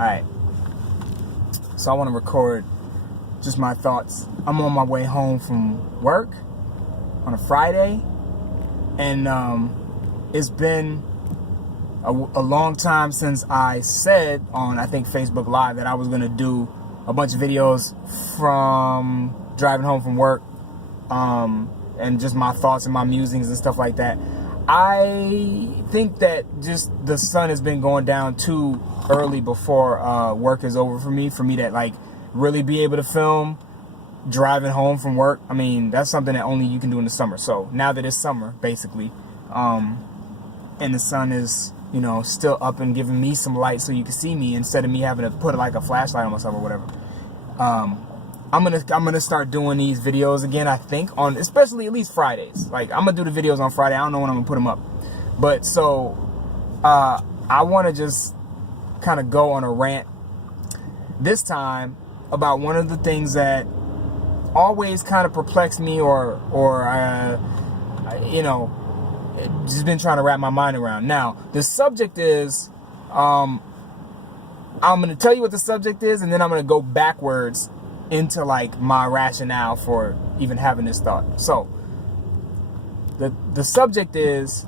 Alright. So I want to record just my thoughts. I'm on my way home from work on a Friday. And it's been a long time since I said on, I think, Facebook Live that I was going to do a bunch of videos from driving home from work. And just my thoughts and my musings and stuff like that. I think that just the sun has been going down too early before work is over for me to like really be able to film driving home from work. I mean, that's something that only you can do in the summer. So now that it's summer, basically, and the sun is, you know, still up and giving me some light so you can see me instead of me having to put like a flashlight on myself or whatever. I'm gonna start doing these videos again, I think, on especially at least Fridays. Like, I'm gonna do the videos on Friday. I don't know when I'm gonna put them up, but so I want to just kind of go on a rant this time about one of the things that always kind of perplexed me, or you know, just been trying to wrap my mind around. Now, the subject is, I'm gonna tell you what the subject is, and then I'm gonna go backwards into like my rationale for even having this thought. So the subject is,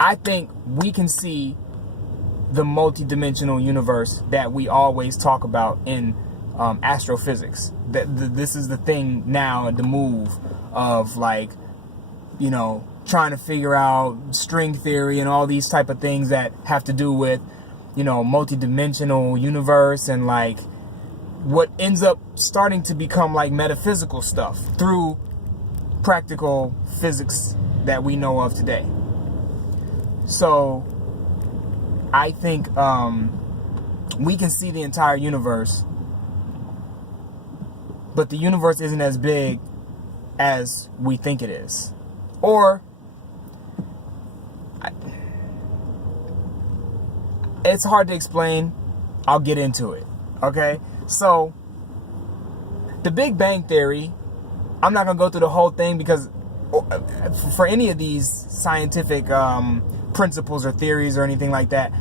I think we can see the multidimensional universe that we always talk about in astrophysics. This is the thing now, the move of, like, you know, trying to figure out string theory and all these type of things that have to do with, you know, multidimensional universe, and like what ends up starting to become like metaphysical stuff through practical physics that we know of today. So I think we can see the entire universe, but the universe isn't as big as we think it is. Or it's hard to explain. I'll get into it. Okay? So, the Big Bang Theory, I'm not going to go through the whole thing because for any of these scientific principles or theories or anything like that,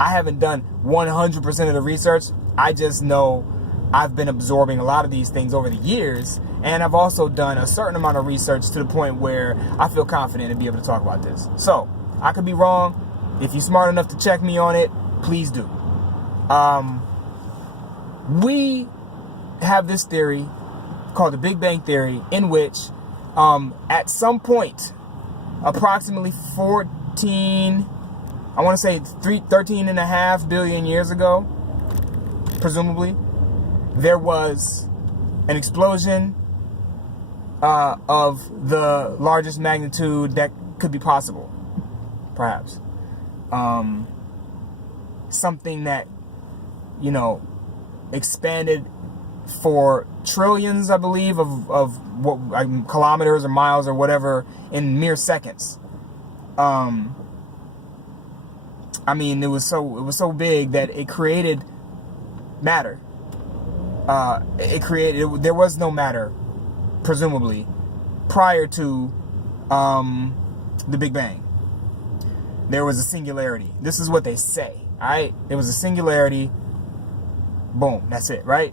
I haven't done 100% of the research. I just know I've been absorbing a lot of these things over the years, and I've also done a certain amount of research to the point where I feel confident to be able to talk about this. So, I could be wrong. If you're smart enough to check me on it, please do. We have this theory called the Big Bang Theory, in which at some point, approximately 13 and a half billion years ago, presumably, there was an explosion of the largest magnitude that could be possible, perhaps. Something that, you know, expanded for trillions, I believe, of what, like, kilometers or miles or whatever in mere seconds. I mean, it was so big that it created matter. There was no matter, presumably, prior to the Big Bang. There was a singularity. This is what they say. All right, there was a singularity. Boom, that's it, right?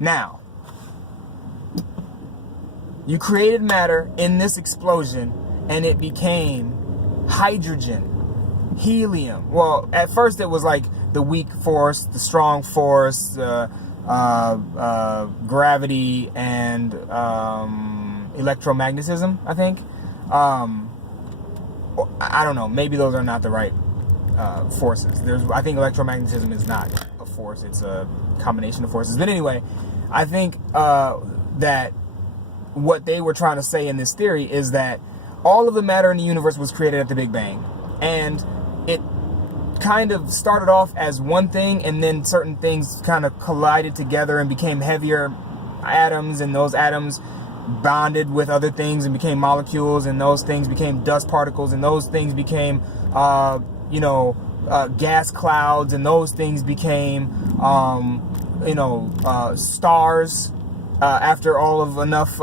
Now, you created matter in this explosion, and it became hydrogen, helium. Well, at first it was like the weak force, the strong force, gravity, and electromagnetism, I think. I don't know. Maybe those are not the right forces. I think electromagnetism is not a force. It's a combination of forces. But anyway, I think that what they were trying to say in this theory is that all of the matter in the universe was created at the Big Bang. And it kind of started off as one thing, and then certain things kind of collided together and became heavier atoms, and those atoms bonded with other things and became molecules, and those things became dust particles, and those things became gas clouds, and those things became stars. After all of enough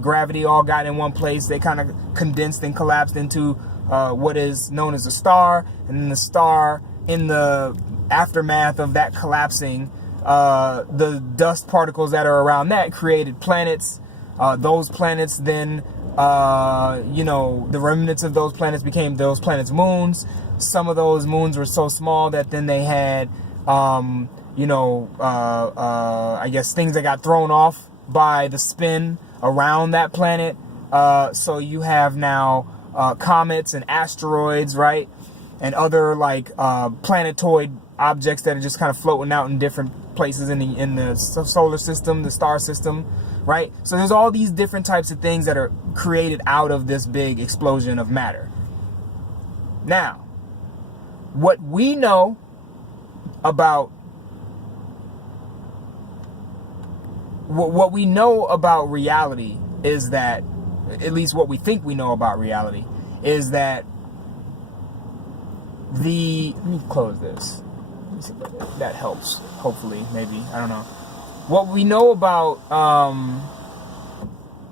gravity all got in one place, they kind of condensed and collapsed into what is known as a star, and then the star in the aftermath of that collapsing, the dust particles that are around that created planets. Those planets then, the remnants of those planets became those planets' moons. Some of those moons were so small that then they had, I guess things that got thrown off by the spin around that planet. So you have now comets and asteroids, right? And other like planetoid objects that are just kind of floating out in different places in the solar system, the star system, right? So there's all these different types of things that are created out of this big explosion of matter. Now, what we know about reality is that, at least what we think we know about reality, is that let me close this. Let me see if that helps. Hopefully, maybe. I don't know. What we know about,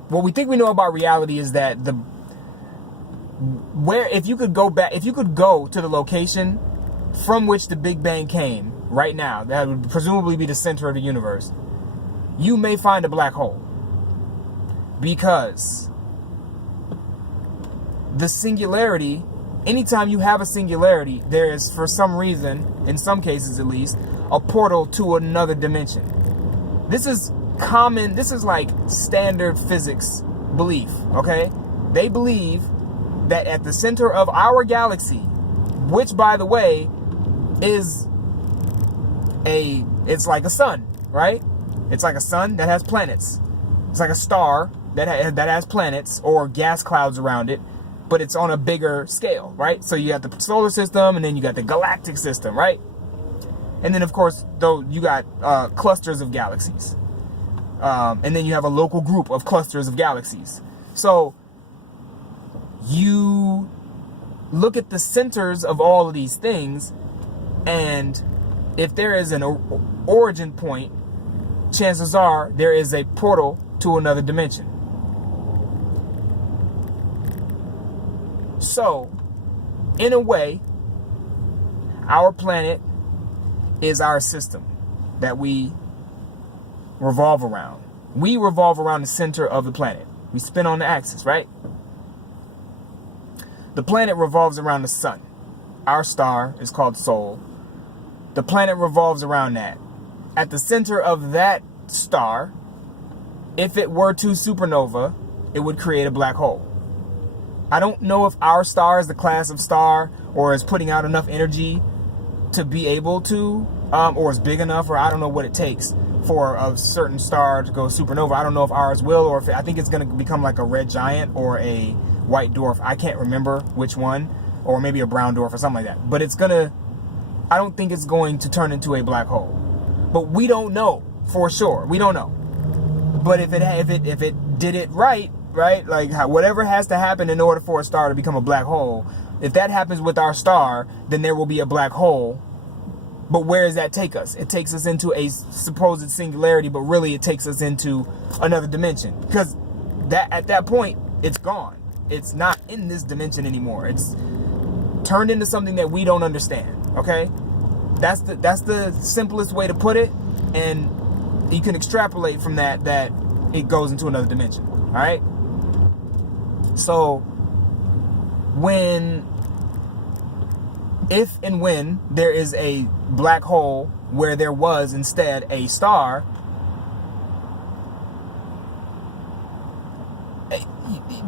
what we think we know about reality is that if you could go to the location from which the Big Bang came right now, that would presumably be the center of the universe, you may find a black hole. Because the singularity, anytime you have a singularity, there is, for some reason, in some cases at least, a portal to another dimension. This is common, this is like standard physics belief, okay? They believe that at the center of our galaxy, which, by the way, it's like a sun, right? It's like a sun that has planets. It's like a star that has planets or gas clouds around it, but it's on a bigger scale, right? So you got the solar system, and then you got the galactic system, right? And then, of course, though, you got clusters of galaxies. And then you have a local group of clusters of galaxies. So you look at the centers of all of these things, and if there is an origin point, chances are there is a portal to another dimension. So, in a way, our planet is our system that we revolve around. We revolve around the center of the planet. We spin on the axis, right? The planet revolves around the sun. Our star is called Sol. The planet revolves around that. At the center of that star, if it were to supernova, it would create a black hole. I don't know if our star is the class of star or is putting out enough energy to be able to, or is big enough, or I don't know what it takes for a certain star to go supernova. I don't know if ours will, or if I think it's going to become like a red giant or a white dwarf. I can't remember which one, or maybe a brown dwarf or something like that. But I don't think it's going to turn into a black hole. But we don't know for sure. We don't know. But if it did it right, like whatever has to happen in order for a star to become a black hole, if that happens with our star, then there will be a black hole. But where does that take us? It takes us into a supposed singularity, but really it takes us into another dimension. Because at that point, it's gone. It's not in this dimension anymore. It's turned into something that we don't understand. Okay? That's the simplest way to put it, and you can extrapolate from that it goes into another dimension. All right? So if and when there is a black hole where there was instead a star,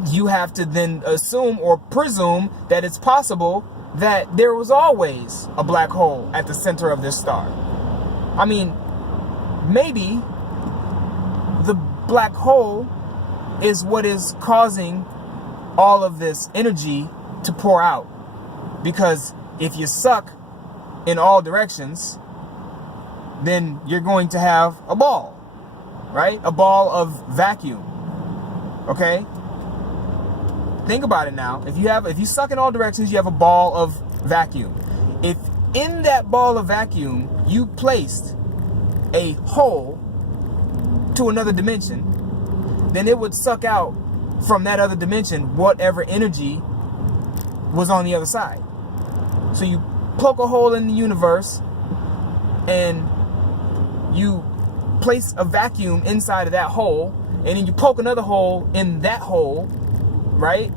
you have to then assume or presume that it's possible that there was always a black hole at the center of this star. I mean, maybe the black hole is what is causing all of this energy to pour out. Because if you suck in all directions, then you're going to have a ball, right? A ball of vacuum. Okay? Think about it now. If you suck in all directions, you have a ball of vacuum. If in that ball of vacuum you placed a hole to another dimension, then it would suck out from that other dimension whatever energy was on the other side. So you poke a hole in the universe, and you place a vacuum inside of that hole, and then you poke another hole in that hole, right?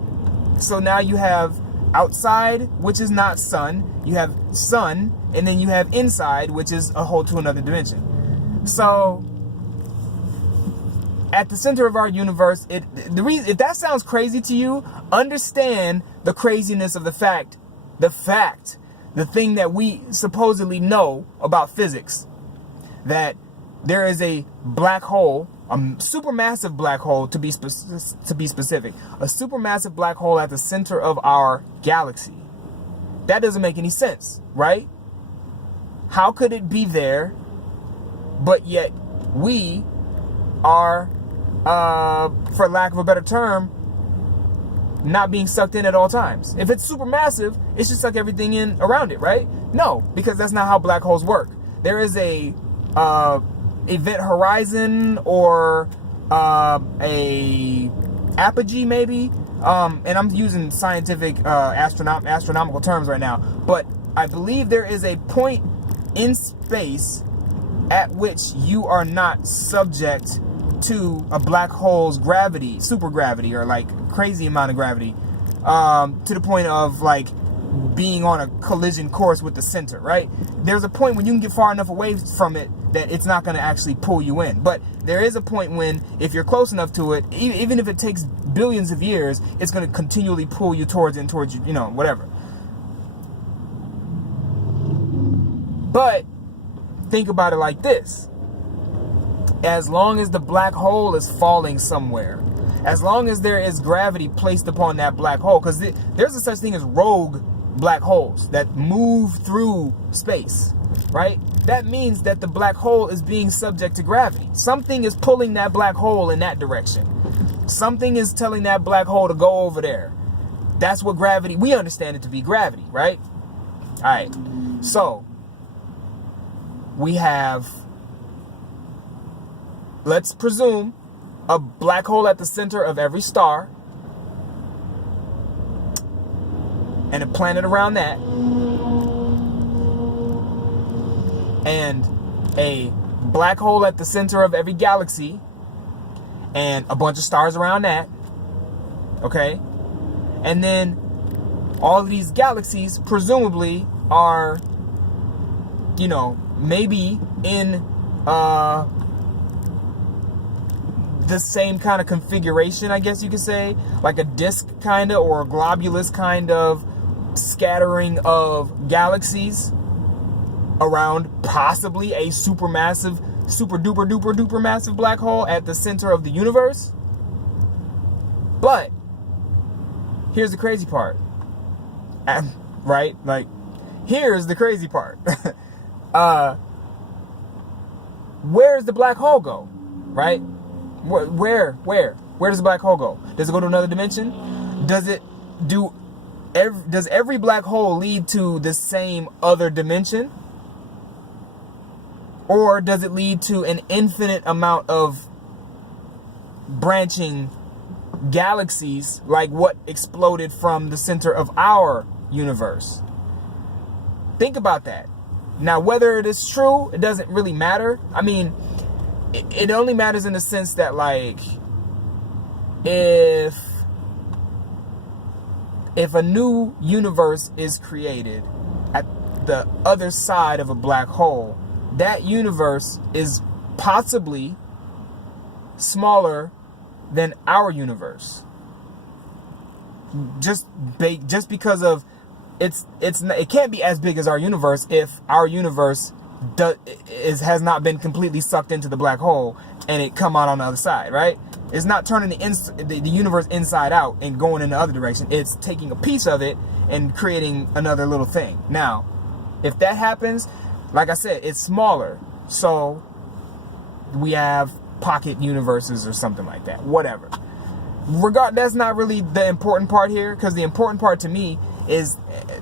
So now you have outside, which is not sun, you have sun, and then you have inside, which is a hole to another dimension. So at the center of our universe, if that sounds crazy to you, understand the craziness of the thing that we supposedly know about physics, that there is a black hole, a supermassive black hole to be specific, a supermassive black hole at the center of our galaxy. That doesn't make any sense, right? How could it be there, but yet we are, for lack of a better term, not being sucked in at all times? If it's supermassive, it should suck everything in around it, right? No, because that's not how black holes work. There is a event horizon, or a apogee maybe, and I'm using scientific astronomical terms right now, but I believe there is a point in space at which you are not subject to a black hole's gravity, supergravity, or like crazy amount of gravity, to the point of like being on a collision course with the center, right? There's a point when you can get far enough away from it that it's not going to actually pull you in. But there is a point when, if you're close enough to it, even if it takes billions of years, it's going to continually pull you towards you, whatever. But think about it like this. As long as the black hole is falling somewhere, as long as there is gravity placed upon that black hole, because there's a such thing as rogue black holes that move through space, right? That means that the black hole is being subject to gravity. Something is pulling that black hole in that direction. Something is telling that black hole to go over there. That's what gravity, we understand it to be gravity, right? All right. So we have, let's presume, a black hole at the center of every star, and a planet around that, and a black hole at the center of every galaxy, and a bunch of stars around that, okay? And then all of these galaxies presumably are, maybe in the same kind of configuration, I guess you could say, like a disk kind of, or a globulous kind of scattering of galaxies around possibly a super duper massive black hole at the center of the universe. But here's the crazy part, right? Like, here's the crazy part. Where does the black hole go, right? Where does the black hole go? Does it go to another dimension? Does every black hole lead to the same other dimension? Or does it lead to an infinite amount of branching galaxies, like what exploded from the center of our universe? Think about that. Now, whether it is true, it doesn't really matter. I mean, it only matters in the sense that, like, if a new universe is created at the other side of a black hole, that universe is possibly smaller than our universe. Just because of it can't be as big as our universe if our universe has not been completely sucked into the black hole and it come out on the other side, right? It's not turning the universe inside out and going in the other direction. It's taking a piece of it and creating another little thing. Now, if that happens, like I said, it's smaller. So we have pocket universes or something like that. Whatever. That's not really the important part here, because the important part to me is,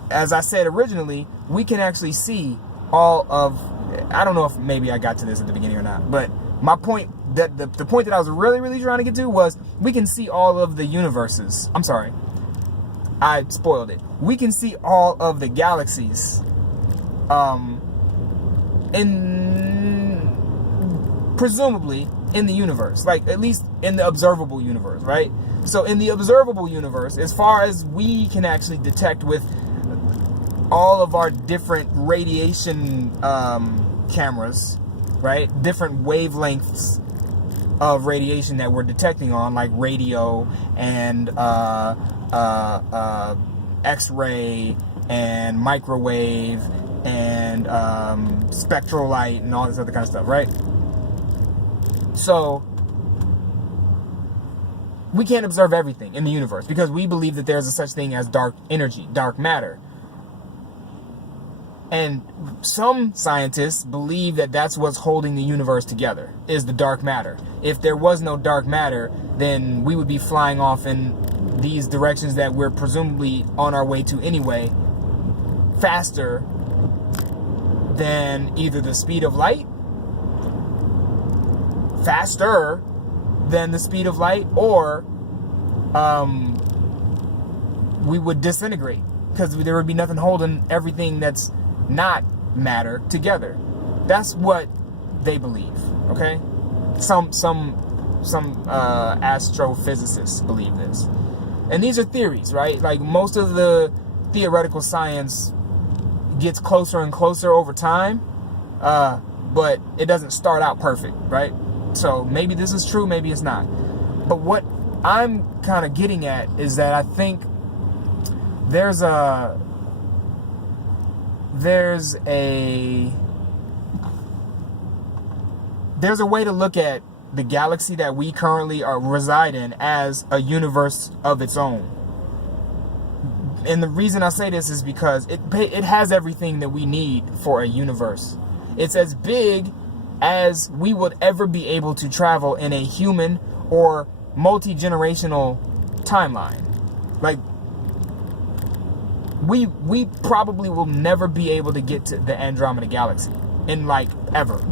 as I said originally, we can actually see all of, I don't know if maybe I got to this at the beginning or not, but my point, that the point that I was really trying to get to was, we can see all of the universes. I'm sorry, I spoiled it. We can see all of the galaxies presumably in the universe, like at least in the observable universe, right? So in the observable universe, as far as we can actually detect with all of our different radiation cameras, right? Different wavelengths of radiation that we're detecting on, like radio and X-ray and microwave and spectral light and all this other kind of stuff, right? So we can't observe everything in the universe because we believe that there's a such thing as dark energy, dark matter. And some scientists believe that that's what's holding the universe together, is the dark matter. If there was no dark matter, then we would be flying off in these directions that we're presumably on our way to anyway, faster than either the speed of light, faster than the speed of light, or we would disintegrate because there would be nothing holding everything that's not matter together. That's what they believe. Okay, some astrophysicists believe this, and these are theories, right? Like most of the theoretical science gets closer and closer over time, but it doesn't start out perfect, right? So maybe this is true, maybe it's not. But what I'm kind of getting at is that I think there's a way to look at the galaxy that we currently reside in as a universe of its own. And the reason I say this is because it has everything that we need for a universe. It's as big as we would ever be able to travel in a human or multi-generational timeline. Like, we probably will never be able to get to the Andromeda Galaxy in, like, ever.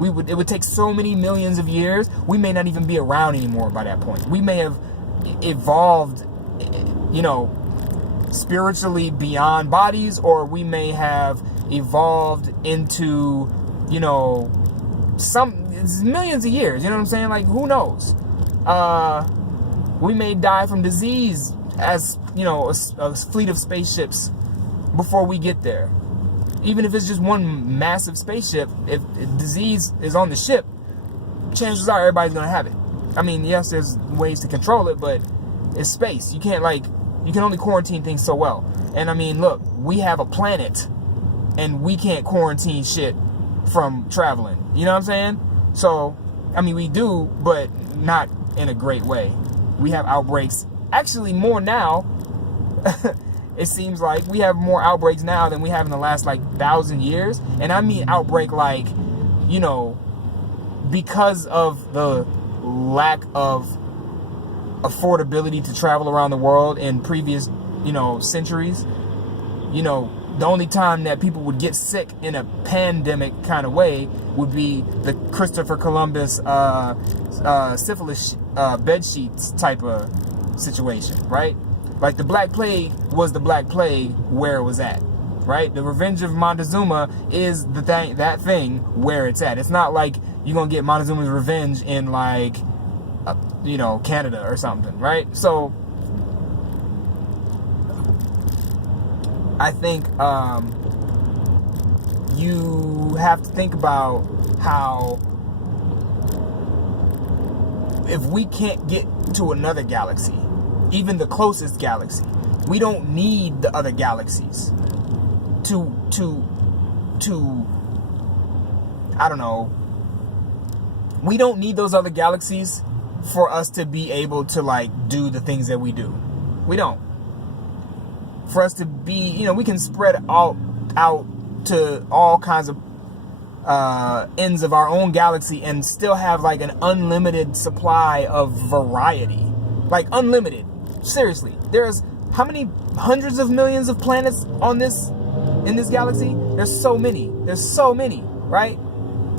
It would take so many millions of years. We may not even be around anymore by that point. We may have evolved, spiritually beyond bodies, or we may have evolved into, millions of years. You know what I'm saying? Like, who knows? We may die from disease as, a fleet of spaceships before we get there. Even if it's just one massive spaceship, if disease is on the ship, chances are everybody's going to have it. I mean, yes, there's ways to control it, but it's space. You can only quarantine things so well. And I mean, look, we have a planet and we can't quarantine shit from traveling. You know what I'm saying? So, I mean, we do, but not in a great way. We have outbreaks. Actually, more now. It seems like we have more outbreaks now than we have in the last, 1,000 years. And I mean outbreak because of the lack of affordability to travel around the world in previous, centuries. The only time that people would get sick in a pandemic kind of way would be the Christopher Columbus syphilis bed sheets type of situation, right? Like the Black Plague was the Black Plague where it was at, right? The Revenge of Montezuma is that thing where it's at. It's not like you're gonna get Montezuma's revenge in Canada or something, right? So I think you have to think about how if we can't get to another galaxy, even the closest galaxy, we don't need the other galaxies to I don't know. We don't need those other galaxies for us to be able to do the things that we do. We don't. For us to be, we can spread out to all kinds of ends of our own galaxy and still have an unlimited supply of variety. Unlimited. Seriously. There's how many hundreds of millions of planets in this galaxy? There's so many, right?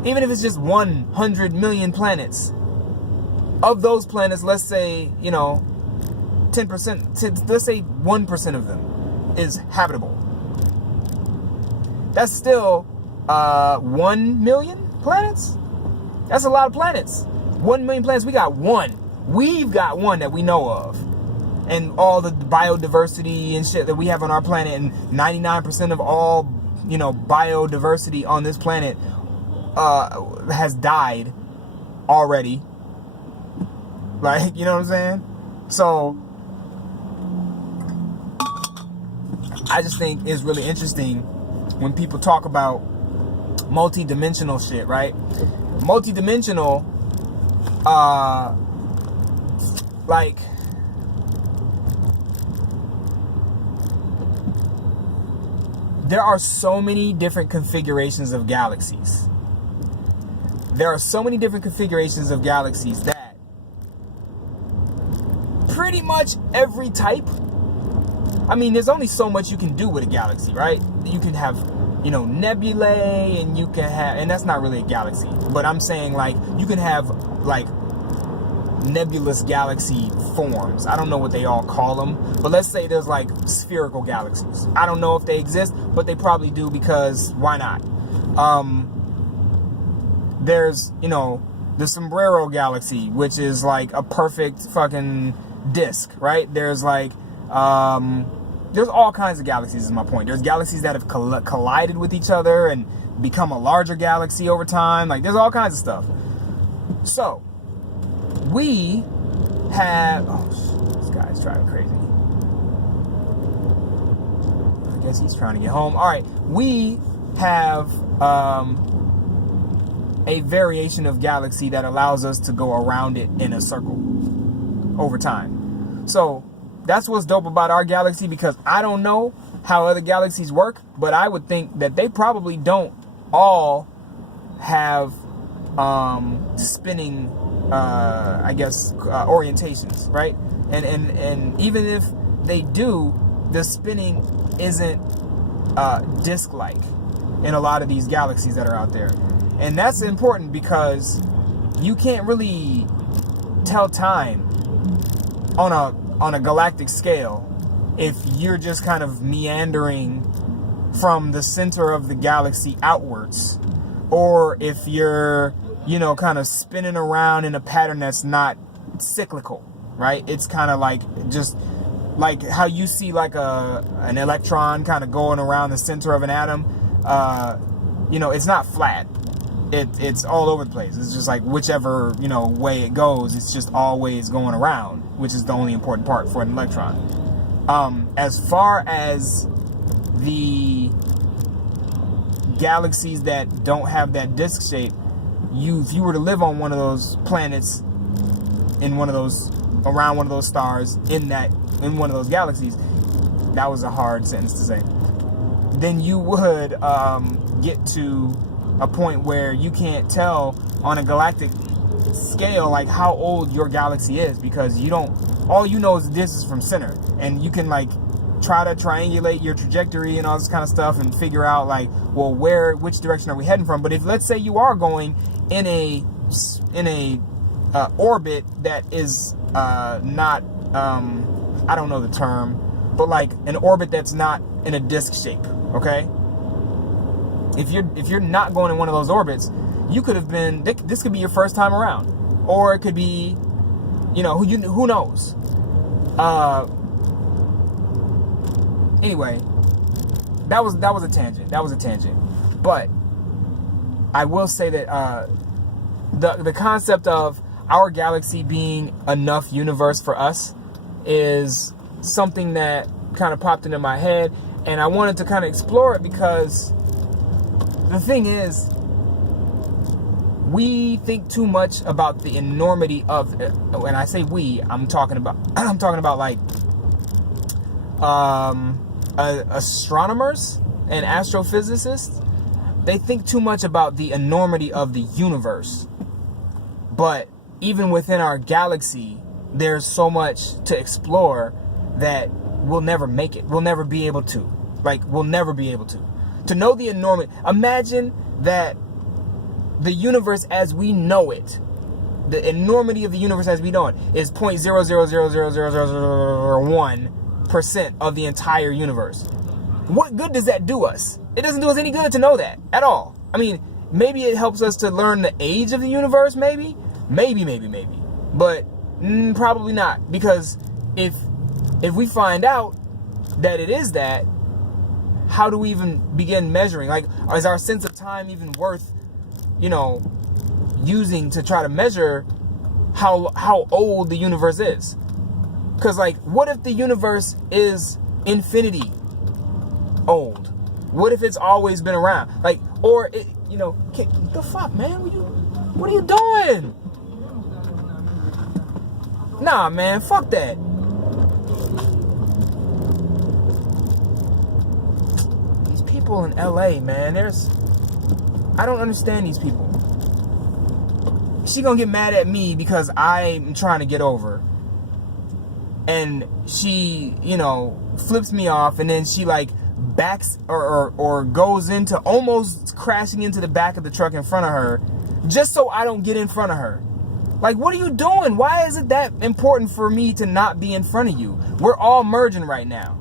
Even if it's just 100 million planets. Of those planets, let's say, 10%, let's say 1% of them is habitable. That's still 1 million planets? That's a lot of planets. 1 million planets. We got one. We've got one that we know of. And all the biodiversity and shit that we have on our planet, and 99% of all, biodiversity on this planet has died already. Like, you know what I'm saying? So I just think it's really interesting when people talk about multi-dimensional shit, right? Multi-dimensional, like, there are so many different configurations of galaxies. There are so many different configurations of galaxies that pretty much every type, I mean, there's only so much you can do with a galaxy, right? You can have, nebulae, and you can have, and that's not really a galaxy, but I'm saying, like, you can have, like, nebulous galaxy forms. I don't know what they all call them, but let's say there's, like, spherical galaxies. I don't know if they exist, but they probably do, because why not? There's, the Sombrero galaxy, which is, like, a perfect fucking disk, right? There's, like, there's all kinds of galaxies is my point. There's galaxies that have collided with each other and become a larger galaxy over time. Like, there's all kinds of stuff. So, we have... Oh, this guy's driving crazy. I guess he's trying to get home. All right. We have a variation of galaxy that allows us to go around it in a circle over time. So, that's what's dope about our galaxy, because I don't know how other galaxies work, but I would think that they probably don't all have spinning, orientations, right? And even if they do, the spinning isn't disk-like in a lot of these galaxies that are out there. And that's important because you can't really tell time on a galactic scale if you're just kind of meandering from the center of the galaxy outwards, or if you're, kind of spinning around in a pattern that's not cyclical, right? It's kind of like, just like how you see like an electron kind of going around the center of an atom. It's not flat. It's all over the place. It's just like whichever, way it goes, it's just always going around, which is the only important part for an electron. As far as the galaxies that don't have that disk shape, if you were to live on one of those planets, around one of those stars, in one of those galaxies, that was a hard sentence to say, then you would get to a point where you can't tell on a galactic scale like how old your galaxy is, because all you know is the distance from center, and you can like try to triangulate your trajectory and all this kind of stuff and figure out like, well, which direction are we heading from? But if, let's say, you are going in a orbit that is not I don't know the term, but like an orbit that's not in a disk shape, okay? If you're not going in one of those orbits, you could have been, this could be your first time around, or it could be, who knows? Anyway, that was a tangent. But I will say that the concept of our galaxy being enough universe for us is something that kind of popped into my head, and I wanted to kind of explore it, because the thing is, we think too much about the enormity of, when I say we, I'm talking about like astronomers and astrophysicists. They think too much about the enormity of the universe. But even within our galaxy, there's so much to explore that we'll never make it. We'll never be able to. To know the enormity. Imagine that the universe as we know it, the enormity of the universe as we know it, is 0.0000001% of the entire universe. What good does that do us? it doesn't do us any good to know that at all. I mean, maybe it helps us to learn the age of the universe, maybe. But probably not, because if we find out that it is that, how do we even begin measuring? Like, is our sense of time even worth, using to try to measure how old the universe is? Because, like, what if the universe is infinity old? What if it's always been around? Like, or it, the fuck, man? What are you doing? Nah, man, fuck that. These people in LA, man, I don't understand these people. She gonna get mad at me because I'm trying to get over. And she, flips me off, and then she, like, backs or goes into almost crashing into the back of the truck in front of her, just so I don't get in front of her. Like, what are you doing? Why is it that important for me to not be in front of you? We're all merging right now.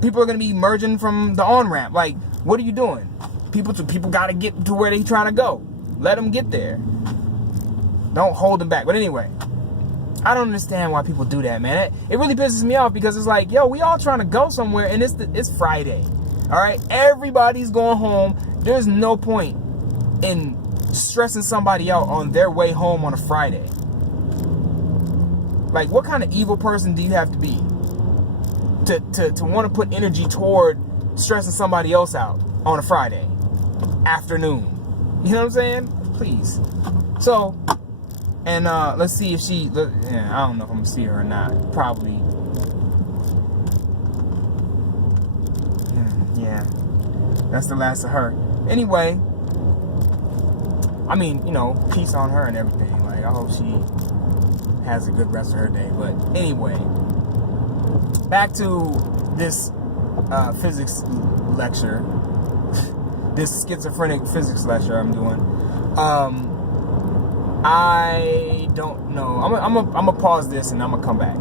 People are going to be merging from the on-ramp. Like, what are you doing? People got to get to where they're trying to go. Let them get there. Don't hold them back. But anyway, I don't understand why people do that, man. It really pisses me off, because it's like, yo, we all trying to go somewhere, and it's Friday. All right? Everybody's going home. There's no point in stressing somebody out on their way home on a Friday. Like, what kind of evil person do you have to be to want to put energy toward stressing somebody else out on a Friday afternoon? You know what I'm saying? Please. So, and let's see if I don't know if I'm gonna see her or not. Probably. Yeah. That's the last of her. Anyway, I mean, peace on her and everything. Like, I hope she has a good rest of her day. But anyway, back to this physics lecture, this schizophrenic physics lecture I'm doing. I don't know. I'm gonna pause this and I'm gonna come back.